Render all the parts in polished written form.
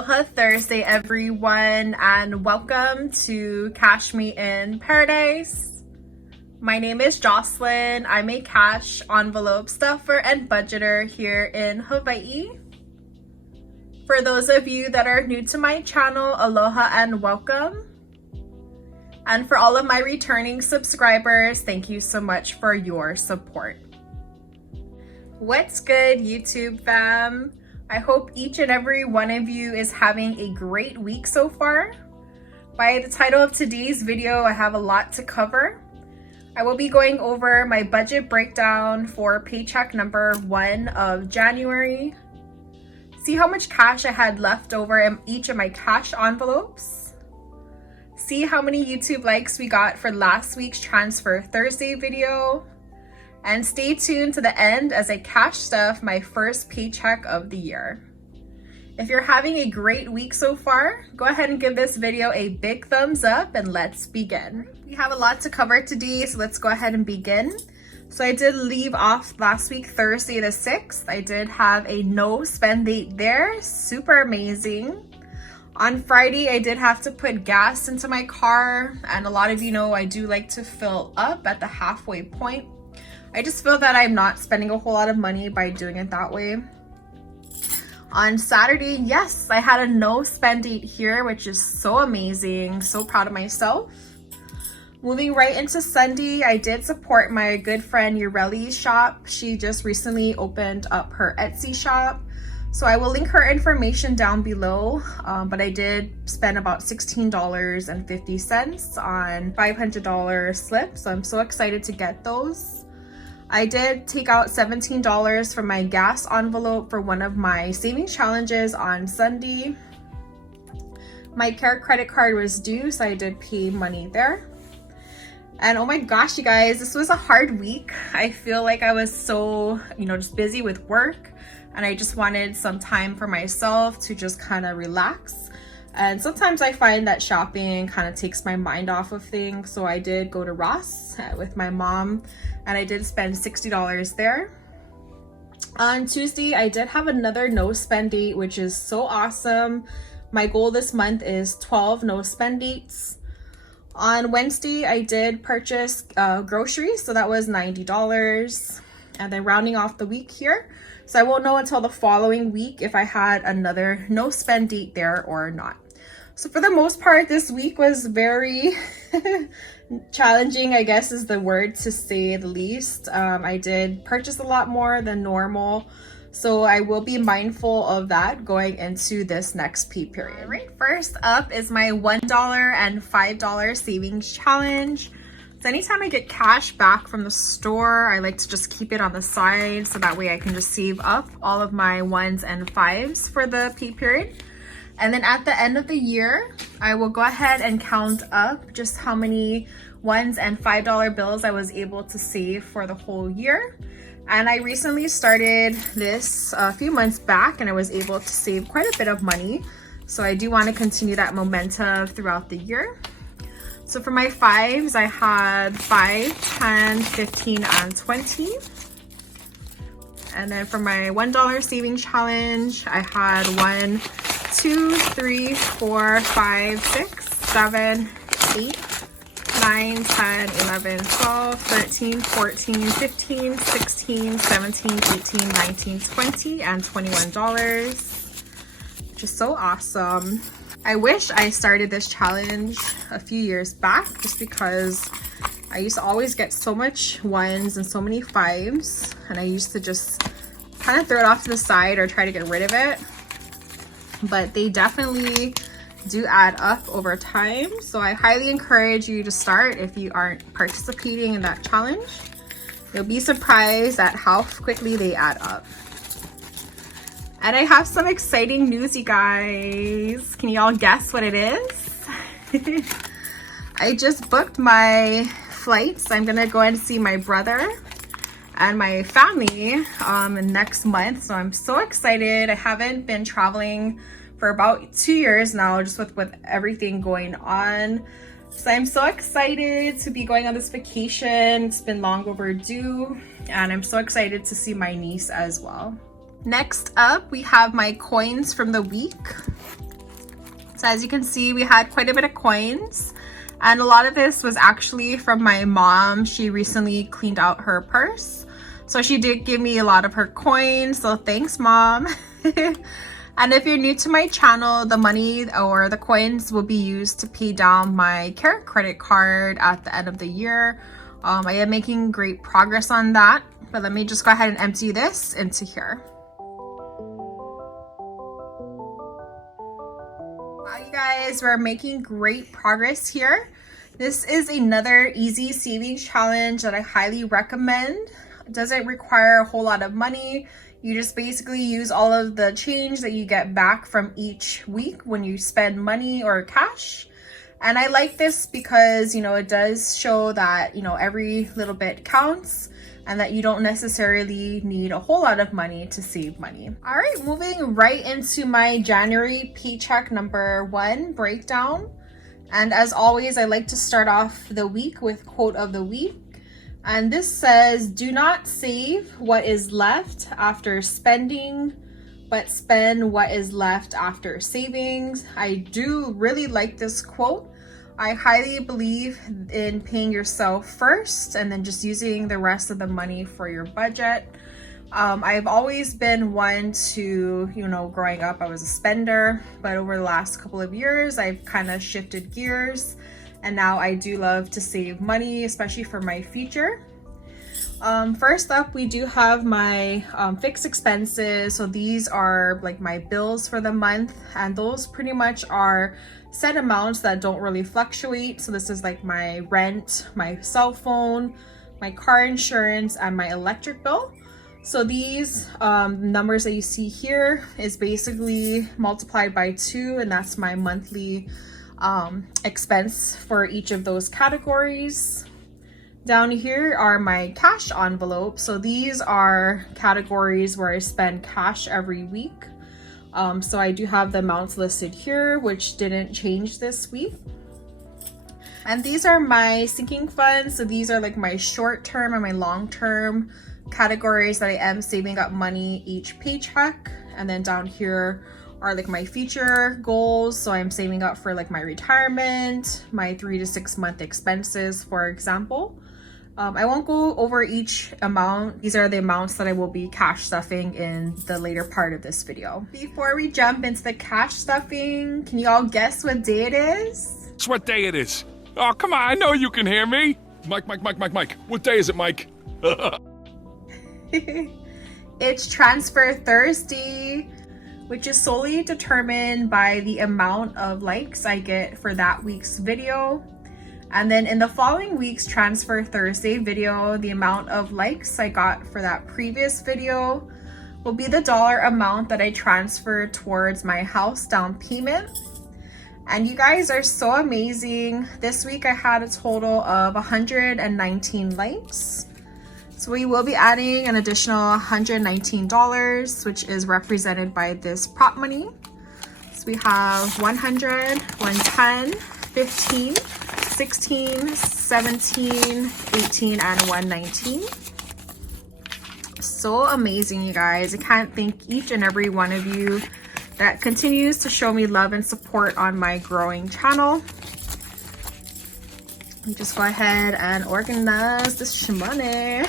Aloha Thursday, everyone, and welcome to Cashmeinparadise. My name is Jocelyn. I'm a cash envelope stuffer and budgeter here in Hawaii. For those of you that are new to my channel, aloha and welcome. And for all of my returning subscribers, thank you so much for your support. What's good, YouTube fam? I hope each and every one of you is having a great week so far. By the title of today's video, I have a lot to cover. I will be going over my budget breakdown for paycheck number 1 of January. See how much cash I had left over in each of my cash envelopes. See how many YouTube likes we got for last week's Transfer Thursday video. And stay tuned to the end as I cash stuff my first paycheck of the year. If you're having a great week so far, go ahead and give this video a big thumbs up and let's begin. We have a lot to cover today, so let's go ahead and begin. So I did leave off last week, Thursday the 6th. I did have a no spend date there, super amazing. On Friday, I did have to put gas into my car, and a lot of you know I do like to fill up at the halfway point. I just feel that I'm not spending a whole lot of money by doing it that way. On Saturday, yes, I had a no spend date here, which is so amazing. So proud of myself. Moving right into Sunday, I did support my good friend Ureli's shop. She just recently opened up her Etsy shop. So I will link her information down below, but I did spend about $16.50 on $500 slips. So I'm so excited to get those. I did take out $17 from my gas envelope for one of my savings challenges on Sunday. My care credit card was due, so I did pay money there. And oh my gosh, you guys, this was a hard week. I feel like I was so, just busy with work, and I just wanted some time for myself to just kind of relax. And sometimes I find that shopping kind of takes my mind off of things. So I did go to Ross with my mom and I did spend $60 there. On Tuesday, I did have another no spend date, which is so awesome. My goal this month is 12 no spend dates. On Wednesday, I did purchase groceries. So that was $90. And then rounding off the week here. So I won't know until the following week if I had another no spend date there or not. So for the most part, this week was very challenging, I guess is the word to say the least. I did purchase a lot more than normal. So I will be mindful of that going into this next pay period. All right, first up is my $1 and $5 savings challenge. So anytime I get cash back from the store, I like to just keep it on the side so that way I can just save up all of my 1s and 5s for the pay period. And then at the end of the year, I will go ahead and count up just how many 1s and $5 bills I was able to save for the whole year. And I recently started this a few months back and I was able to save quite a bit of money. So I do want to continue that momentum throughout the year. So for my 5s, I had 5, 10, 15, and 20. And then for my $1 savings challenge, I had 1, 2, 3, 4, 5, 6, 7, 8, 9, 10, 11, 12, 13, 14, 15, 16, 17, 18, 19, 20, and $21, which is so awesome. I wish I started this challenge a few years back just because I used to always get so much 1s and so many 5s, and I used to just kind of throw it off to the side or try to get rid of it. But they definitely do add up over time. So I highly encourage you to start if you aren't participating in that challenge. You'll be surprised at how quickly they add up. And I have some exciting news, you guys. Can you all guess what it is? I just booked my flights. I'm gonna go and see my brother and my family next month. So I'm so excited. I haven't been traveling for about 2 years now, just with everything going on. So I'm so excited to be going on this vacation. It's been long overdue, and I'm so excited to see my niece as well. Next up, we have my coins from the week. So as you can see, we had quite a bit of coins, and a lot of this was actually from my mom. She recently cleaned out her purse, so she did give me a lot of her coins, so thanks, Mom. And if you're new to my channel, the money or the coins will be used to pay down my care credit card at the end of the year. I am making great progress on that, but let me just go ahead and empty this into here. Wow, you guys, we're making great progress here. This is another easy savings challenge that I highly recommend. It doesn't require a whole lot of money. You just basically use all of the change that you get back from each week when you spend money or cash. And I like this because, you know, it does show that, you know, every little bit counts and that you don't necessarily need a whole lot of money to save money. All right, moving right into my January paycheck number 1 breakdown. And as always, I like to start off the week with quote of the week. And this says, do not save what is left after spending, but spend what is left after savings. I do really like this quote. I highly believe in paying yourself first and then just using the rest of the money for your budget. I've always been one to, you know, growing up, I was a spender, but over the last couple of years, I've kind of shifted gears. And now I do love to save money, especially for my future. First up, we do have my fixed expenses. So these are like my bills for the month, and those pretty much are set amounts that don't really fluctuate. So this is like my rent, my cell phone, my car insurance, and my electric bill. So these numbers that you see here is basically multiplied by 2, and that's my monthly expense for each of those categories. Down here are my cash envelopes. So these are categories where I spend cash every week. So I do have the amounts listed here, which didn't change this week. And these are my sinking funds. So these are like my short-term and my long-term categories that I am saving up money each paycheck. And then down here are like my future goals. So I'm saving up for like my retirement, my 3 to 6 month expenses, for example. I won't go over each amount. These are the amounts that I will be cash stuffing in the later part of this video. Before we jump into the cash stuffing, can you all guess what day it is? Guess what day it is? Oh, come on, I know you can hear me. Mike. What day is it, Mike? It's Transfer Thursday, which is solely determined by the amount of likes I get for that week's video. And then in the following week's Transfer Thursday video, the amount of likes I got for that previous video will be the dollar amount that I transferred towards my house down payment. And you guys are so amazing. This week I had a total of 119 likes. So we will be adding an additional $119, which is represented by this prop money. So we have 100, 110, 15, 16, 17, 18, and 119. So amazing, you guys. I can't thank each and every one of you that continues to show me love and support on my growing channel. Let me just go ahead and organize this money.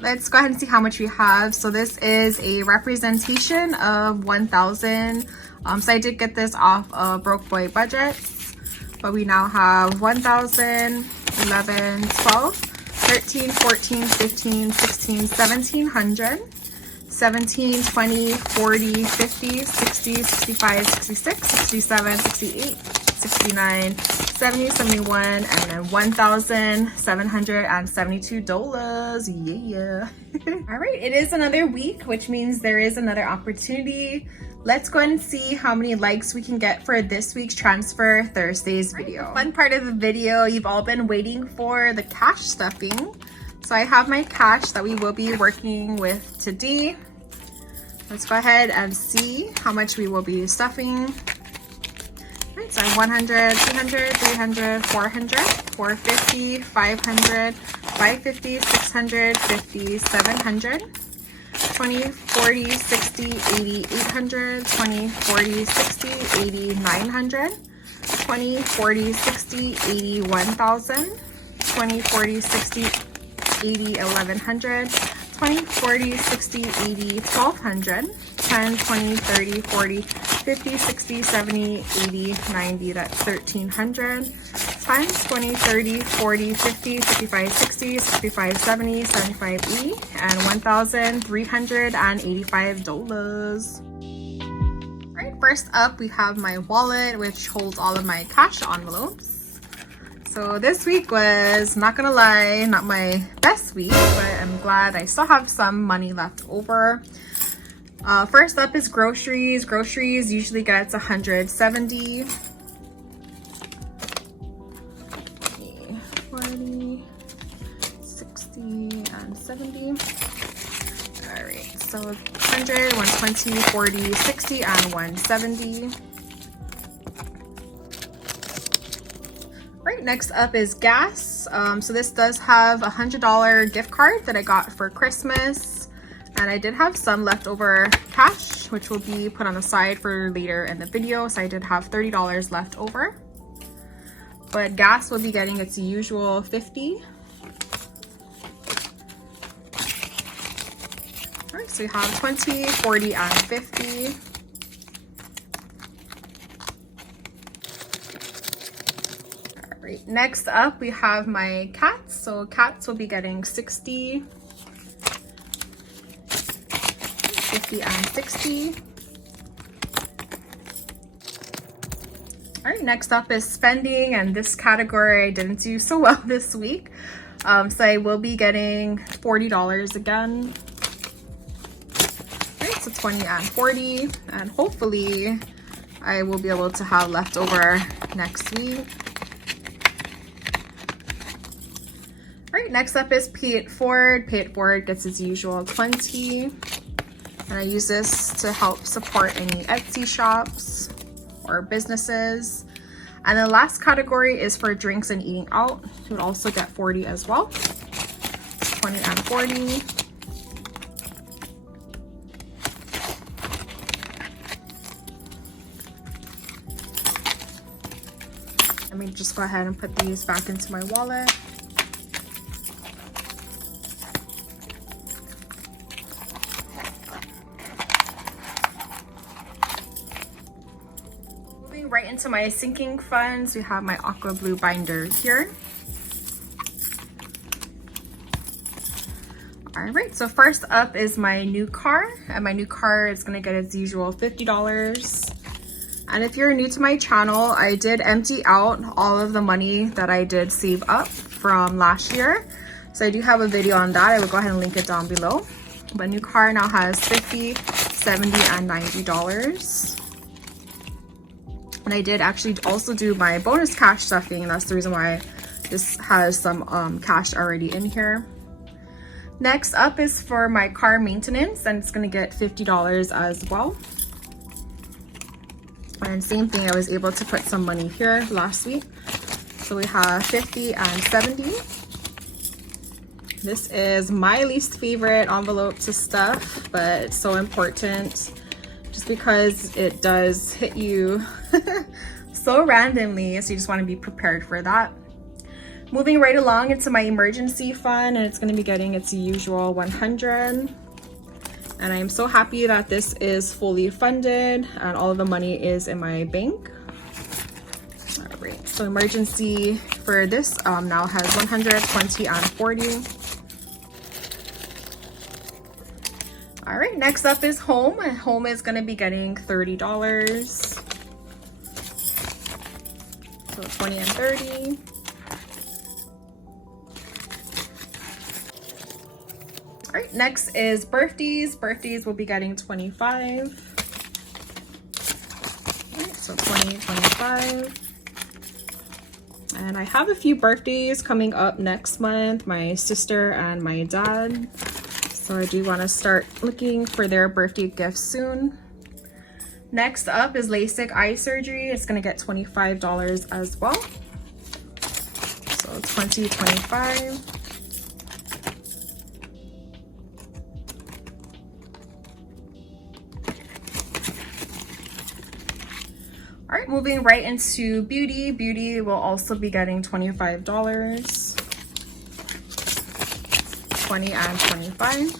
Let's go ahead and see how much we have. So this is a representation of 1,000. So I did get this off of Broke Boy Budgets, but we now have 1,000, 11, 12, 13, 14, 15, 16, 1,700, 17, 20, 40, 50, 60, 65, 66, 67, 68, 69, 70, 71, and then $1,772. Yeah. All right, it is another week, which means there is another opportunity. Let's go ahead and see how many likes we can get for this week's Transfer Thursdays video. Fun part of the video you've all been waiting for, the cash stuffing. So I have my cash that we will be working with today. Let's go ahead and see how much we will be stuffing. Right, so 100, 200, 300, 400, 450, 500, 550, 650, 700. 20, 40, 60, 80, 800, 20, 40, 60, 80, 900, 20, 40, 60, 80, 1000, 20, 40, 60, 80, 1100, 20, 40, 60, 80, 1200, 10, 20, 30, 40, 50, 60, 70, 80, 90, that's 1300, 10, 20, 30, 40, 50, 55, 60, 65, 70, 75, 80, and $1,385. Alright, first up we have my wallet, which holds all of my cash envelopes. So this week was, not gonna lie, not my best week, but I'm glad I still have some money left over. First up is groceries. Groceries usually gets 170. 40, 60, and 70. Alright, so 100, 120, 40, 60, and 170. Right, next up is gas. So this does have a $100 gift card that I got for Christmas, and I did have some leftover cash, which will be put on the side for later in the video. So I did have $30 left over, but gas will be getting its usual 50. All right, so we have 20, 40, and 50. Next up we have my cats. So cats will be getting 60, 50, and 60. All right, next up is spending, and this category I didn't do so well this week. So I will be getting $40 again. All right, so 20 and 40, and hopefully I will be able to have leftover next week. Alright, next up is Pay It Forward. Pay It Forward gets its usual 20. And I use this to help support any Etsy shops or businesses. And the last category is for drinks and eating out. You would also get 40 as well. 20 and 40. Let me just go ahead and put these back into my wallet. Right into my sinking funds, we have my Aqua blue binder here. All right, so first up is my new car, and my new car is gonna get its usual $50. And if you're new to my channel, I did empty out all of the money that I did save up from last year. So I do have a video on that. I will go ahead and link it down below. But new car now has $50, $70, and $90. And I did actually also do my bonus cash stuffing, and that's the reason why this has some cash already in here. Next up is for my car maintenance, and it's gonna get $50 as well. And same thing, I was able to put some money here last week. So we have 50 and 70. This is my least favorite envelope to stuff, but it's so important just because it does hit you so randomly, so you just want to be prepared for that. Moving right along into my emergency fund, and it's going to be getting its usual 100. And I'm so happy that this is fully funded and all of the money is in my bank. All right, so emergency for this now has 100, 20, and 40. All right, next up is home, and home is going to be getting $30. So 20 and 30. All right, next is birthdays. Birthdays will be getting 25. All right, so 20, 25. And I have a few birthdays coming up next month, my sister and my dad. So I do want to start looking for their birthday gifts soon. Next up is Lasik Eye Surgery. It's going to get $25 as well. So 20, 25. right, moving right into beauty. Beauty will also be getting $25. 20 and 25.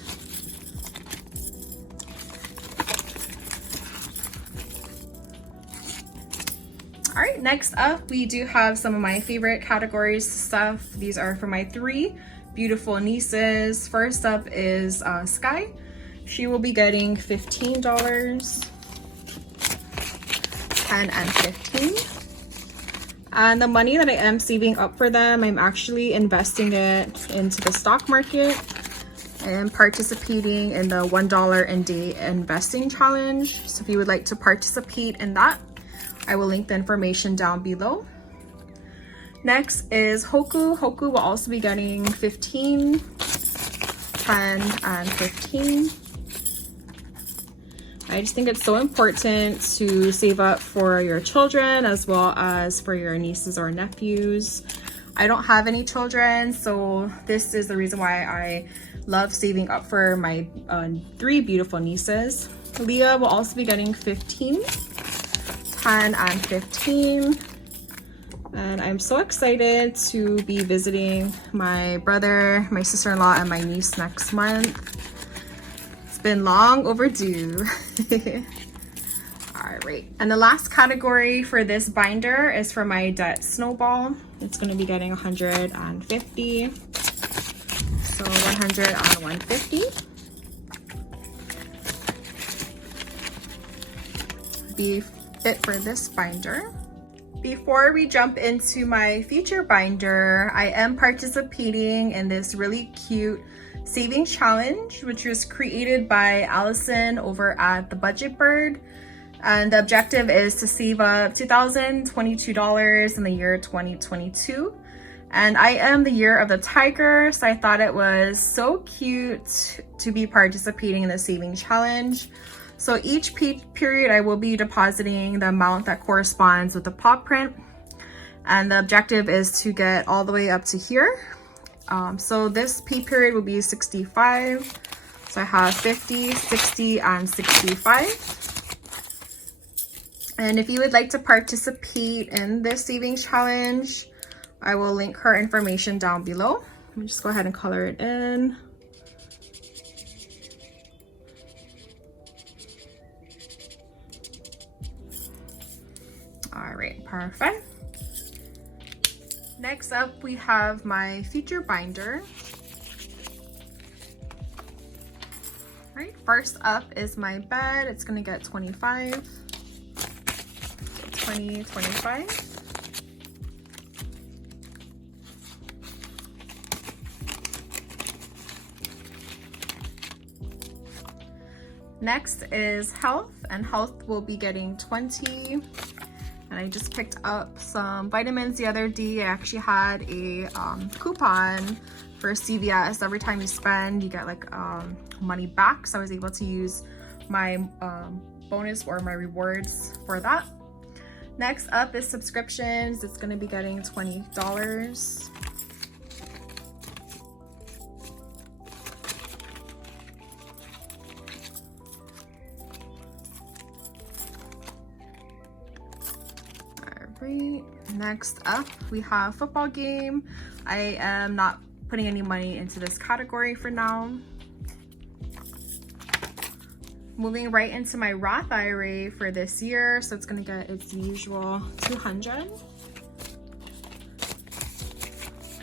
All right, next up, we do have some of my favorite categories stuff. These are for my 3 beautiful nieces. First up is Sky. She will be getting $15, 10 and 15. And the money that I am saving up for them, I'm actually investing it into the stock market. I am participating in the $1 a day investing challenge. So if you would like to participate in that, I will link the information down below. Next is Hoku. Hoku will also be getting 15, 10, and 15. I just think it's so important to save up for your children as well as for your nieces or nephews. I don't have any children, so this is the reason why I love saving up for my 3 beautiful nieces. Leah will also be getting 15, 10, and 15. And I'm so excited to be visiting my brother, my sister-in-law, and my niece next month. It's been long overdue. All right, and the last category for this binder is for my debt Snowball. It's going to be getting 150. So 100 and 150. Be it for this binder. Before we jump into my future binder, I am participating in this really cute savings challenge, which was created by Allison over at the Budget Bird. And the objective is to save up $2,022 in the year 2022. And I am the year of the tiger, so I thought it was so cute to be participating in the savings challenge. So each period I will be depositing the amount that corresponds with the paw print. And the objective is to get all the way up to here. So this pay period will be 65. So I have 50, 60, and 65. And if you would like to participate in this savings challenge, I will link her information down below. Let me just go ahead and color it in. All right, perfect. Next up, we have my future binder. All right, first up is my bed. It's gonna get 25. So 20, 25. Next is health, and health will be getting 20. And I just picked up some vitamins the other day. I actually had a coupon for CVS. Every time you spend, you get like money back. So I was able to use my bonus or my rewards for that. Next up is subscriptions. It's going to be getting $20. Next up, we have football game. I am not putting any money into this category for now. Moving right into my Roth IRA for this year. So it's gonna get its usual 200. All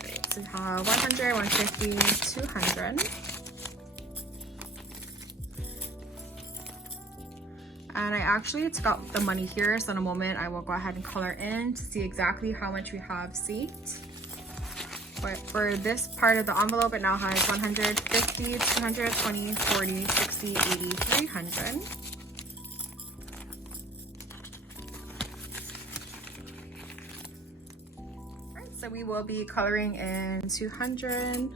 right, so we have 100, 150, 200. And I actually took out the money here, so in a moment I will go ahead and color in to see exactly how much we have saved. But for this part of the envelope, it now has 150, 200, 20, 40, 60, 80, 300. All right, so we will be coloring in 200.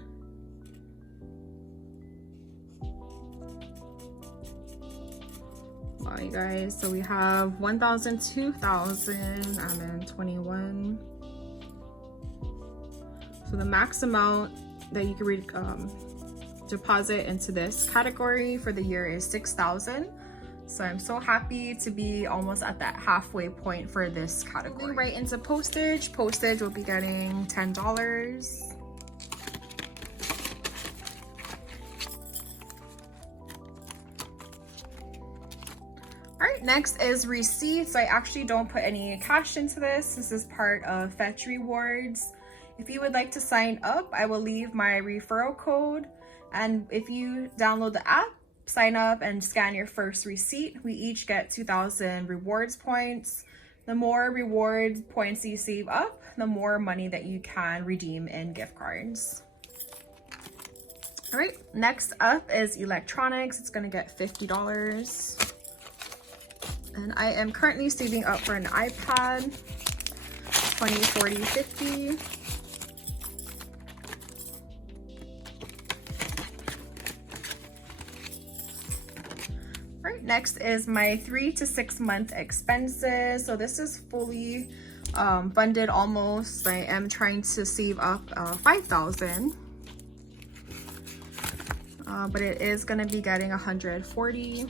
Wow, you guys, so we have 1,000, 2,000, and then 21. So the max amount that you can deposit into this category for the year is 6,000. So I'm so happy to be almost at that halfway point for this category. Right into postage. Postage will be getting $10. Alright, next is receipts. I actually don't put any cash into this. This is part of Fetch Rewards. If you would like to sign up, I will leave my referral code. And if you download the app, sign up and scan your first receipt, we each get 2,000 rewards points. The more rewards points you save up, the more money that you can redeem in gift cards. All right, next up is electronics. It's gonna get $50. And I am currently saving up for an iPad, 20, 40, 50. Right, next is my 3 to 6 month expenses. So this is fully funded almost. I am trying to save up 5,000, but it is going to be getting 140.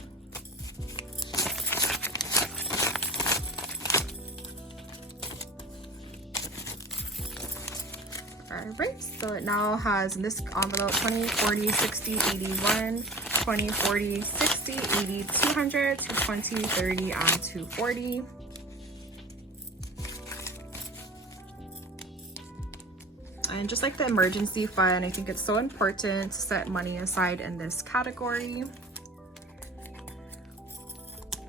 All right, so it now has in this envelope 20, 40, 60, 81, 20, 40, 60, 80, 200, 220, 30, and 240. And just like the emergency fund, I think it's so important to set money aside in this category.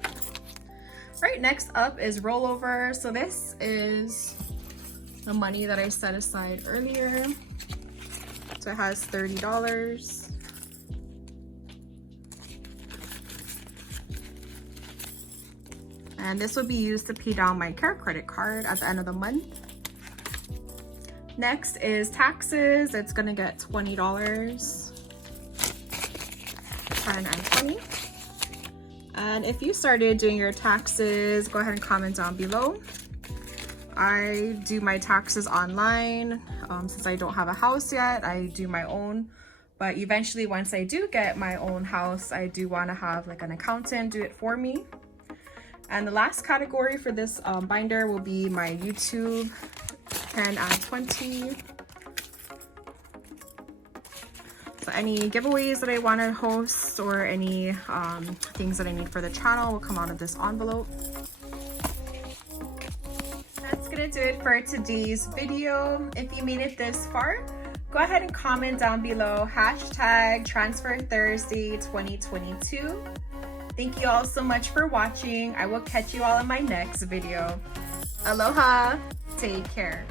All right, next up is rollover. So this is the money that I set aside earlier. So it has $30. And this will be used to pay down my care credit card at the end of the month. Next is taxes. It's gonna get $20, 10 and 20. And if you started doing your taxes, go ahead and comment down below. I do my taxes online. Since I don't have a house yet, I do my own. But eventually, once I do get my own house, I do wanna have like an accountant do it for me. And the last category for this binder will be my YouTube, 10 and 20. So any giveaways that I want to host or any things that I need for the channel will come out of this envelope. That's gonna do it for today's video. If you made it this far, go ahead and comment down below #TransferThursday2022. Thank you all so much for watching. I will catch you all in my next video. Aloha, take care.